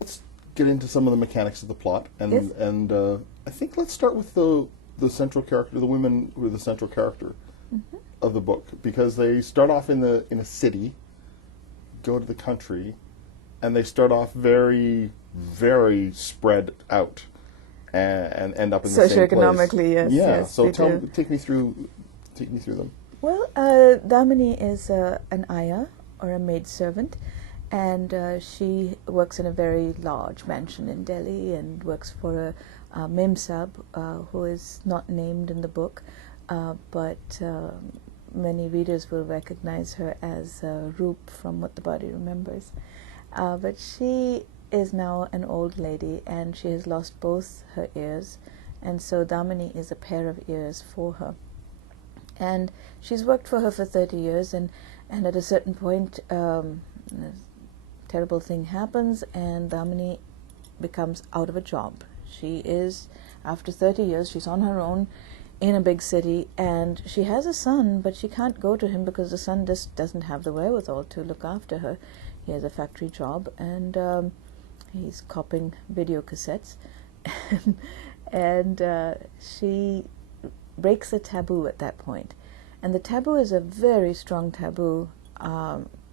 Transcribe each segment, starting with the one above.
Let's get into some of the mechanics of the plot, Yes. and I think let's start with the central character, the women who are the central character of the book, because they start off in a city, go to the country, and they start off very, very spread out, and end up in the same place. Socioeconomically, yes. Yeah. Yes, So they do. take me through them. Well, Damini is an ayah, or a maidservant, and she works in a very large mansion in Delhi and works for a Memsab, who is not named in the book, but many readers will recognize her as Roop from What the Body Remembers. But she is now an old lady, and she has lost both her ears, and so Damini is a pair of ears for her. And she's worked for her for 30 years, and at a certain point, a terrible thing happens, and Damini becomes out of a job. She is, after 30 years, she's on her own in a big city, and she has a son, but she can't go to him because the son just doesn't have the wherewithal to look after her. He has a factory job, and he's copying video cassettes, and she breaks a taboo at that point. And the taboo is a very strong taboo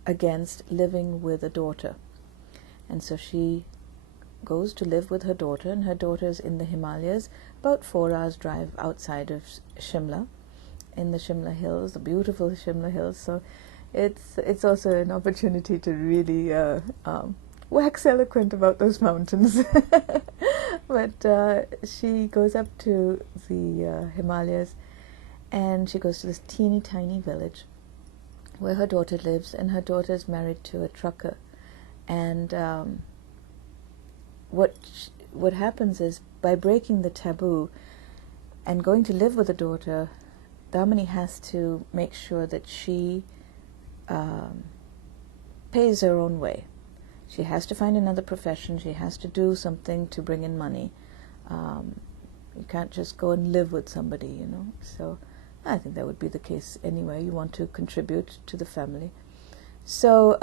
against living with a daughter. And so she goes to live with her daughter, and her daughter's in the Himalayas, about 4 hours drive outside of Shimla, in the Shimla Hills, the beautiful Shimla Hills. So it's also an opportunity to really wax eloquent about those mountains. But she goes up to the Himalayas, and she goes to this teeny tiny village where her daughter lives, and her daughter is married to a trucker. And what happens is, by breaking the taboo and going to live with the daughter, Damini has to make sure that she pays her own way. She has to find another profession. She has to do something to bring in money. You can't just go and live with somebody, you know. So I think that would be the case anyway. You want to contribute to the family. So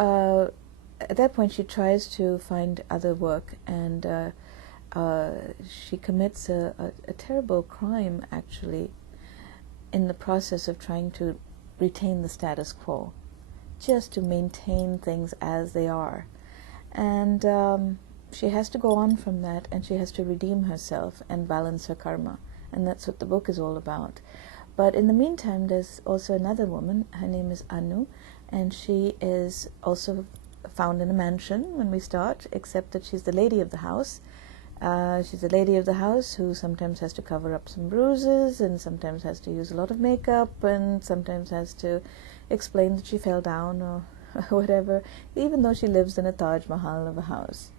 at that point, she tries to find other work, and she commits a terrible crime, actually, in the process of trying to retain the status quo, just to maintain things as they are. And she has to go on from that, and she has to redeem herself and balance her karma. And that's what the book is all about. But in the meantime, there's also another woman. Her name is Anu, and she is also found in a mansion when we start, except that she's the lady of the house. She's the lady of the house who sometimes has to cover up some bruises, and sometimes has to use a lot of makeup, and sometimes has to explain that she fell down or whatever, even though she lives in a Taj Mahal of a house.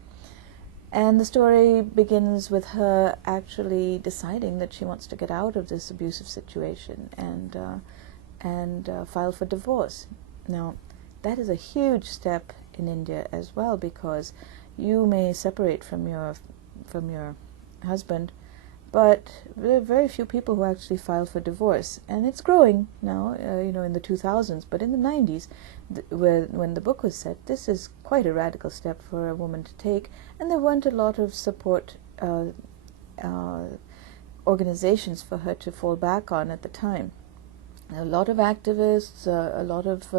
And the story begins with her actually deciding that she wants to get out of this abusive situation and file for divorce. Now, that is a huge step in India as well, because you may separate from your husband, but there are very few people who actually file for divorce, and it's growing now. In the 2000s, but in the 90s, when the book was set, this is quite a radical step for a woman to take, and there weren't a lot of support organizations for her to fall back on at the time. A lot of activists, a lot of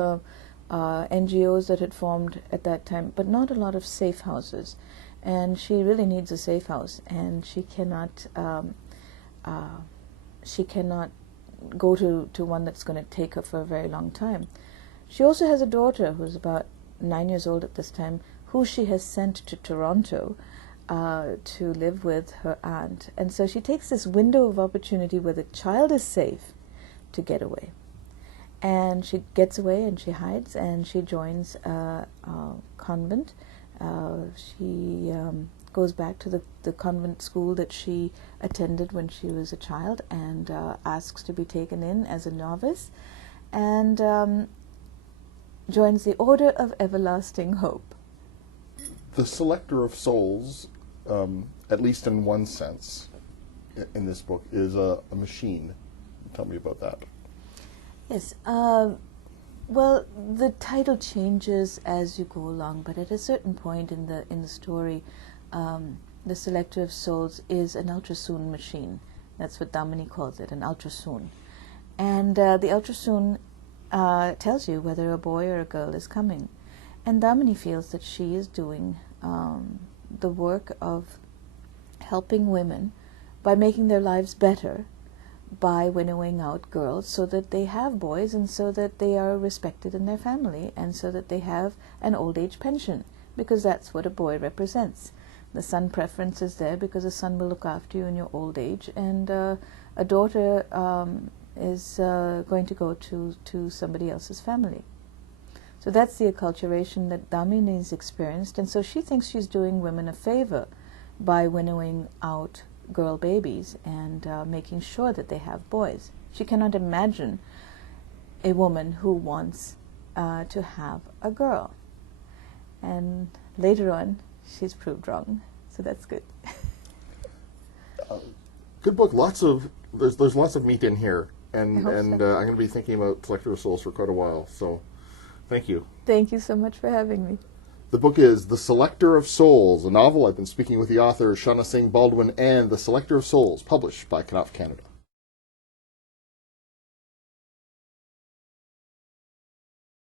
NGOs that had formed at that time, but not a lot of safe houses. And she really needs a safe house, and she cannot go to one that's going to take her for a very long time. She also has a daughter who's about 9 years old at this time, who she has sent to Toronto to live with her aunt. And so she takes this window of opportunity where the child is safe to get away. And she gets away, and she hides, and she joins a convent. She goes back to the convent school that she attended when she was a child, and asks to be taken in as a novice, and joins the Order of Everlasting Hope. The Selector of Souls, at least in one sense, in this book, is a machine. Tell me about that. Yes. Well, the title changes as you go along, but at a certain point in the story, the Selector of Souls is an ultrasound machine. That's what Damini calls it, an ultrasound. And the ultrasound tells you whether a boy or a girl is coming. And Damini feels that she is doing the work of helping women by making their lives better, by winnowing out girls so that they have boys and so that they are respected in their family and so that they have an old age pension, because that's what a boy represents. The son preference is there because a son will look after you in your old age, and a daughter is going to go to somebody else's family. So that's the acculturation that Damini's experienced, and so she thinks she's doing women a favor by winnowing out girl babies and making sure that they have boys. She cannot imagine a woman who wants to have a girl. And later on, she's proved wrong. So that's good. Good book. There's lots of meat in here, and I'm going to be thinking about Selector of Souls for quite a while. So, thank you. Thank you so much for having me. The book is The Selector of Souls, a novel. I've been speaking with the author, Shauna Singh Baldwin, and The Selector of Souls, published by Knopf Canada.